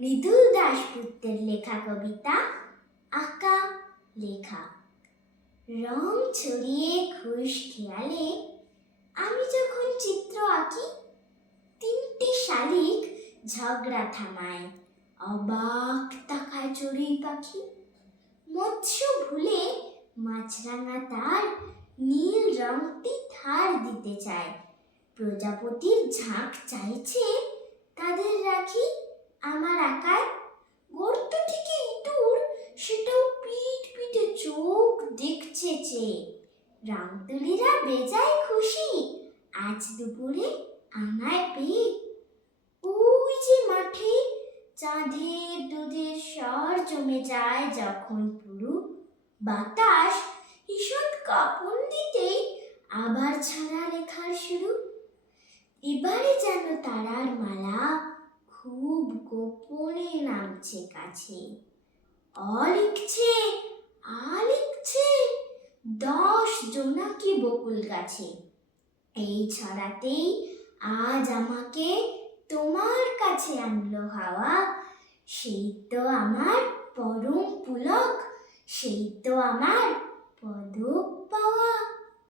মৃদুল দাশগুপ্তের লেখা কবিতা আঁকা লেখা। রং ছড়িয়ে খুশ খেয়ালে আমি যখন চিত্র আঁকি, তিনটি শালিক ঝগড়া থামায়, অবাক তাকায় চড়ুই পাখি। মৎস্য ভুলে মাছরাঙা তার নীল রংটি ধার দিতে চায়। প্রজাপতির ঝাঁক চাইছে তাদের রাখি আমার আঁকায়। গর্ত থেকে ইঁদুর সেটাও পিট পিটে চোখ দেখছে চেয়ে। রংতুলিরা বেজায় খুশি আজ দুপুরে আমায় পেয়ে। ওই যে মাঠে চাঁদের দুধের স্বর জমে যায় যখন পুরু, বাতাস ঈষৎ কাঁপন দিতেই আবার ছাড়া লেখার শুরু। এবারে যেন তারার মালা খুব গোপনে নামছে কাছে। লিখছে লিখছে 10 জোনাকি বকুল গাছে। এই ছড়াতেই আজ আমাকে তোমার কাছে আনলো হাওয়া। সেই তো আমার পরম পুলক, সেই তো আমার পদক পাওয়া।